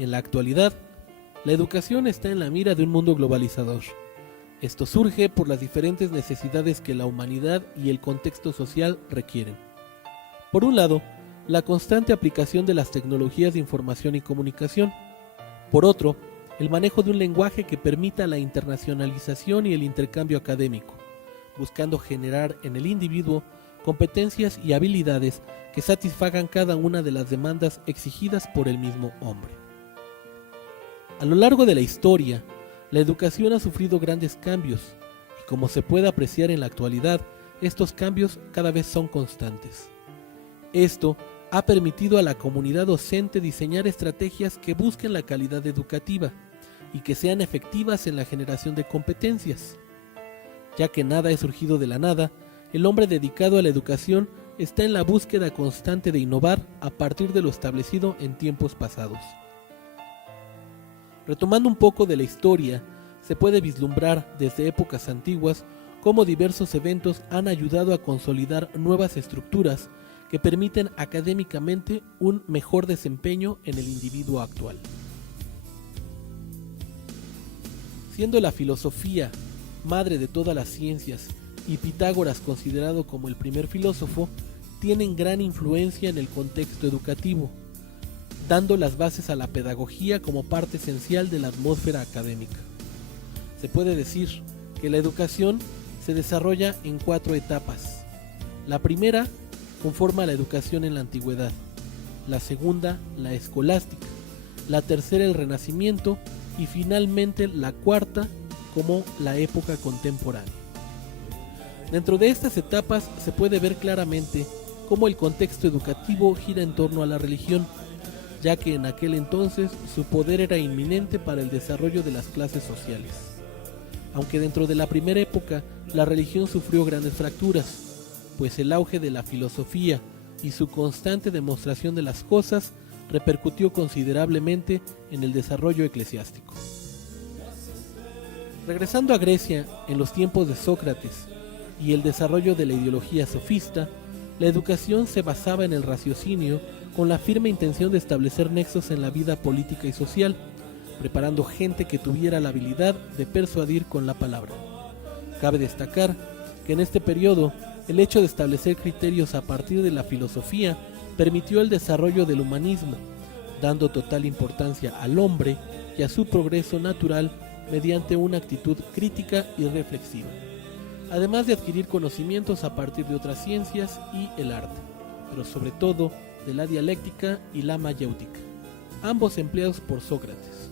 En la actualidad, la educación está en la mira de un mundo globalizador. Esto surge por las diferentes necesidades que la humanidad y el contexto social requieren. Por un lado, la constante aplicación de las tecnologías de información y comunicación. Por otro, el manejo de un lenguaje que permita la internacionalización y el intercambio académico, buscando generar en el individuo competencias y habilidades que satisfagan cada una de las demandas exigidas por el mismo hombre. A lo largo de la historia, la educación ha sufrido grandes cambios y, como se puede apreciar en la actualidad, estos cambios cada vez son constantes. Esto ha permitido a la comunidad docente diseñar estrategias que busquen la calidad educativa y que sean efectivas en la generación de competencias. Ya que nada es surgido de la nada, el hombre dedicado a la educación está en la búsqueda constante de innovar a partir de lo establecido en tiempos pasados. Retomando un poco de la historia, se puede vislumbrar desde épocas antiguas cómo diversos eventos han ayudado a consolidar nuevas estructuras que permiten académicamente un mejor desempeño en el individuo actual. Siendo la filosofía madre de todas las ciencias y Pitágoras considerado como el primer filósofo, tienen gran influencia en el contexto educativo, dando las bases a la pedagogía como parte esencial de la atmósfera académica. Se puede decir que la educación se desarrolla en 4 etapas. La primera conforma la educación en la antigüedad, la segunda la escolástica, la tercera el Renacimiento y finalmente la cuarta como la época contemporánea. Dentro de estas etapas se puede ver claramente cómo el contexto educativo gira en torno a la religión, ya que en aquel entonces su poder era inminente para el desarrollo de las clases sociales. Aunque dentro de la primera época la religión sufrió grandes fracturas, pues el auge de la filosofía y su constante demostración de las cosas repercutió considerablemente en el desarrollo eclesiástico. Regresando a Grecia, en los tiempos de Sócrates y el desarrollo de la ideología sofista, la educación se basaba en el raciocinio con la firme intención de establecer nexos en la vida política y social, preparando gente que tuviera la habilidad de persuadir con la palabra. Cabe destacar que en este periodo, el hecho de establecer criterios a partir de la filosofía permitió el desarrollo del humanismo, dando total importancia al hombre y a su progreso natural mediante una actitud crítica y reflexiva, además de adquirir conocimientos a partir de otras ciencias y el arte, pero sobre todo de la dialéctica y la mayéutica, ambos empleados por Sócrates.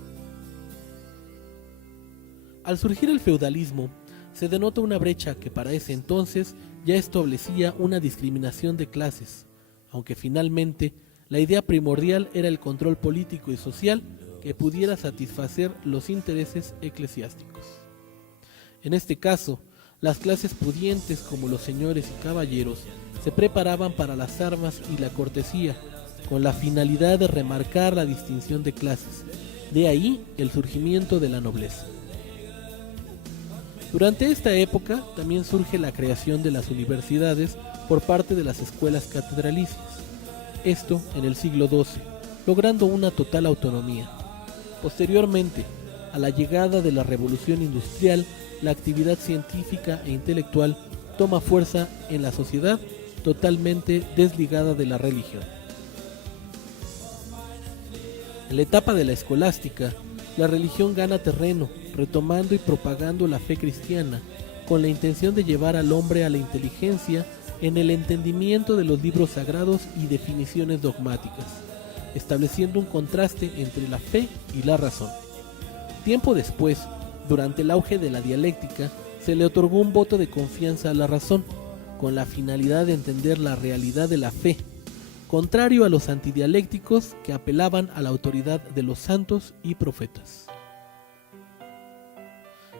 Al surgir el feudalismo, se denota una brecha que para ese entonces ya establecía una discriminación de clases, aunque finalmente la idea primordial era el control político y social que pudiera satisfacer los intereses eclesiásticos. En este caso, las clases pudientes como los señores y caballeros se preparaban para las armas y la cortesía, con la finalidad de remarcar la distinción de clases, de ahí el surgimiento de la nobleza. Durante esta época también surge la creación de las universidades por parte de las escuelas catedralicias, esto en el siglo XII, logrando una total autonomía. Posteriormente, a la llegada de la Revolución Industrial, la actividad científica e intelectual toma fuerza en la sociedad totalmente desligada de la religión. En la etapa de la escolástica, la religión gana terreno, retomando y propagando la fe cristiana, con la intención de llevar al hombre a la inteligencia en el entendimiento de los libros sagrados y definiciones dogmáticas, estableciendo un contraste entre la fe y la razón. Tiempo después, durante el auge de la dialéctica, se le otorgó un voto de confianza a la razón, con la finalidad de entender la realidad de la fe, contrario a los antidialécticos que apelaban a la autoridad de los santos y profetas.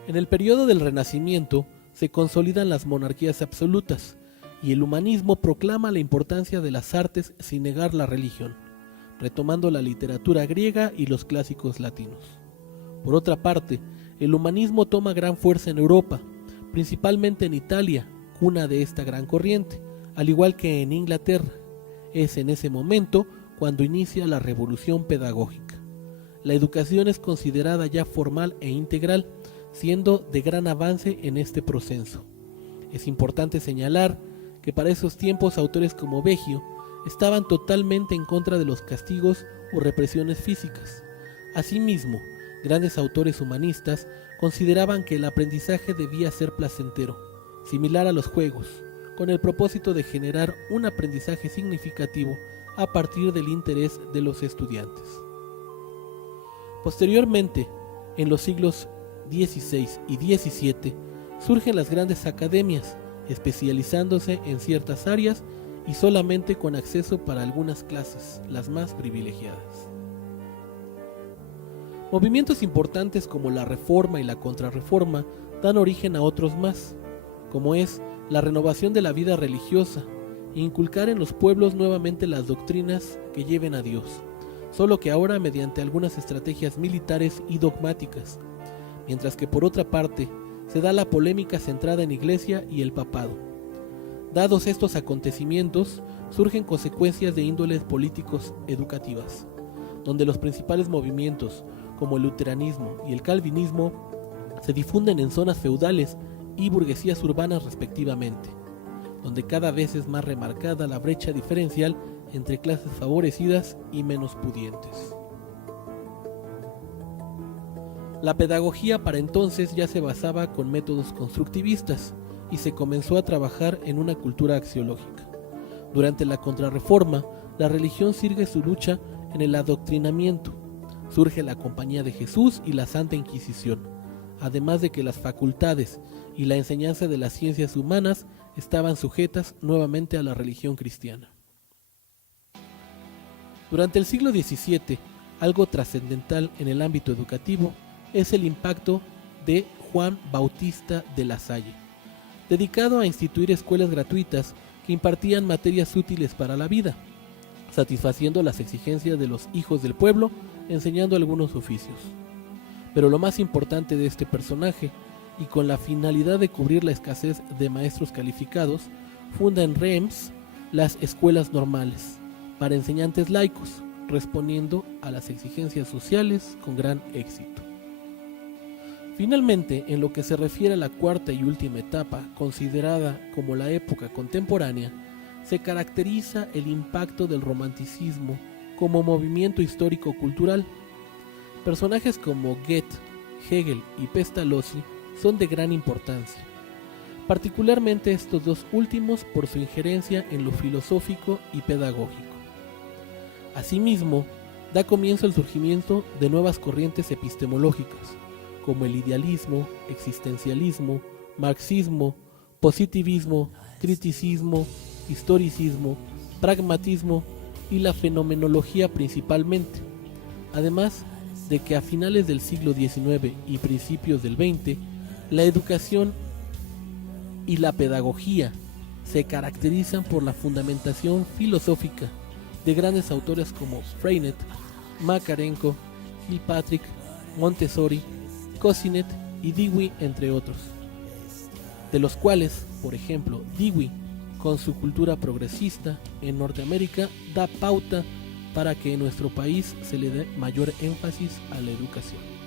En el periodo del Renacimiento se consolidan las monarquías absolutas y el humanismo proclama la importancia de las artes sin negar la religión, retomando la literatura griega y los clásicos latinos. Por otra parte, el humanismo toma gran fuerza en Europa, principalmente en Italia, cuna de esta gran corriente, al igual que en Inglaterra. Es en ese momento cuando inicia la revolución pedagógica. la educación es considerada ya formal e integral, siendo de gran avance en este proceso. Es importante señalar que para esos tiempos autores como Veggio estaban totalmente en contra de los castigos o represiones físicas. Asimismo, grandes autores humanistas consideraban que el aprendizaje debía ser placentero, similar a los juegos, con el propósito de generar un aprendizaje significativo a partir del interés de los estudiantes. Posteriormente, en los siglos XVI y XVII, surgen las grandes academias, especializándose en ciertas áreas y solamente con acceso para algunas clases, las más privilegiadas. Movimientos importantes como la Reforma y la Contrarreforma dan origen a otros más, como es la renovación de la vida religiosa e inculcar en los pueblos nuevamente las doctrinas que lleven a Dios, solo que ahora mediante algunas estrategias militares y dogmáticas, mientras que por otra parte se da la polémica centrada en Iglesia y el papado. Dados estos acontecimientos, surgen consecuencias de índoles políticos educativas, donde los principales movimientos, como el luteranismo y el calvinismo, se difunden en zonas feudales y burguesías urbanas respectivamente, donde cada vez es más remarcada la brecha diferencial entre clases favorecidas y menos pudientes. La pedagogía para entonces ya se basaba con métodos constructivistas y se comenzó a trabajar en una cultura axiológica. Durante la Contrarreforma, la religión sigue su lucha en el adoctrinamiento. Surge la Compañía de Jesús y la Santa Inquisición, además de que las facultades y la enseñanza de las ciencias humanas estaban sujetas nuevamente a la religión cristiana. Durante el siglo XVII, algo trascendental en el ámbito educativo es el impacto de Juan Bautista de La Salle, dedicado a instituir escuelas gratuitas que impartían materias útiles para la vida, satisfaciendo las exigencias de los hijos del pueblo, enseñando algunos oficios. Pero lo más importante de este personaje, y con la finalidad de cubrir la escasez de maestros calificados, funda en Reims las escuelas normales para enseñantes laicos, respondiendo a las exigencias sociales con gran éxito. Finalmente, en lo que se refiere a la cuarta y última etapa, considerada como la época contemporánea, se caracteriza el impacto del romanticismo como movimiento histórico-cultural. Personajes como Goethe, Hegel y Pestalozzi son de gran importancia, particularmente estos dos últimos por su injerencia en lo filosófico y pedagógico. Asimismo, da comienzo el surgimiento de nuevas corrientes epistemológicas, como el idealismo, existencialismo, marxismo, positivismo, criticismo, historicismo, pragmatismo y la fenomenología principalmente, además de que a finales del siglo XIX y principios del XX, la educación y la pedagogía se caracterizan por la fundamentación filosófica de grandes autores como Freinet, Makarenko, Kilpatrick, Montessori, Cousinet y Dewey, entre otros, de los cuales, por ejemplo, Dewey, con su cultura progresista en Norteamérica, da pauta para que en nuestro país se le dé mayor énfasis a la educación.